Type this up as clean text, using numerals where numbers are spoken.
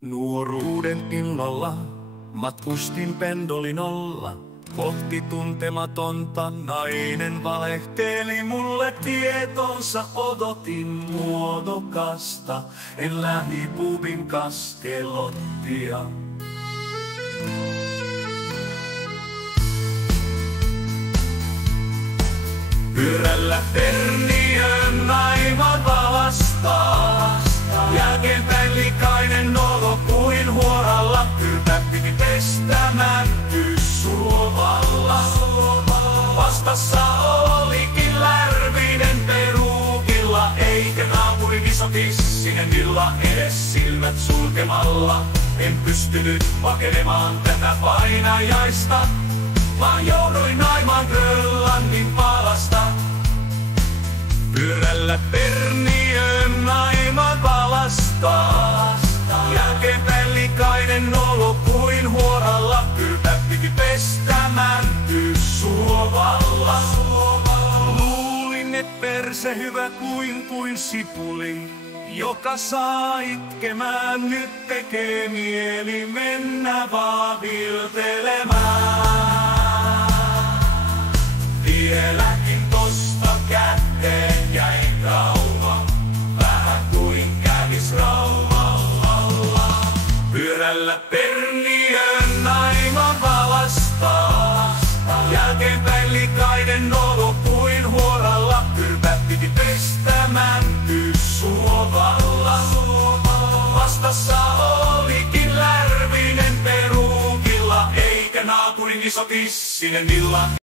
Nuoruuden innolla matkustin pendolinolla kohti tuntematonta. Nainen valehteli mulle tietonsa, odotin muodokasta, en lähipubin kaskelottia. Pyörällä Perniön naimat valastaa. Jälkeenpäin likainen olo kuin huoralla. Kylpä piti pestämään Suovalla. Vastassa olikin lärvinen peruukilla, eikä naapurin iso tissinen villa edes silmät sulkemalla. En pystynyt pakenemaan tätä painajaista, vaan jouduin naimaan Grönlannin palasta. Pyörällä Perniön naimat valastaa. Jälkeenpäin likainen olo kuin huoralla. Kylpä piti pestämään Suovalla. Luulin, et perse hyvä kuin sipuli, joka saa itkemään. Nyt tekee mieli mennä vaan viltelemään. Vieläkin tosta käteen jäi trauma, vähän kuin kävis Raumalla. Pyörällä Perniön naimat valastaa. Jälkeenpäin likainen olo kuin huoralla. Kylpä piti pestämään Suovalla. Vastassa olikin lärvinen peruukilla, eikä naapurin iso tissinen villa.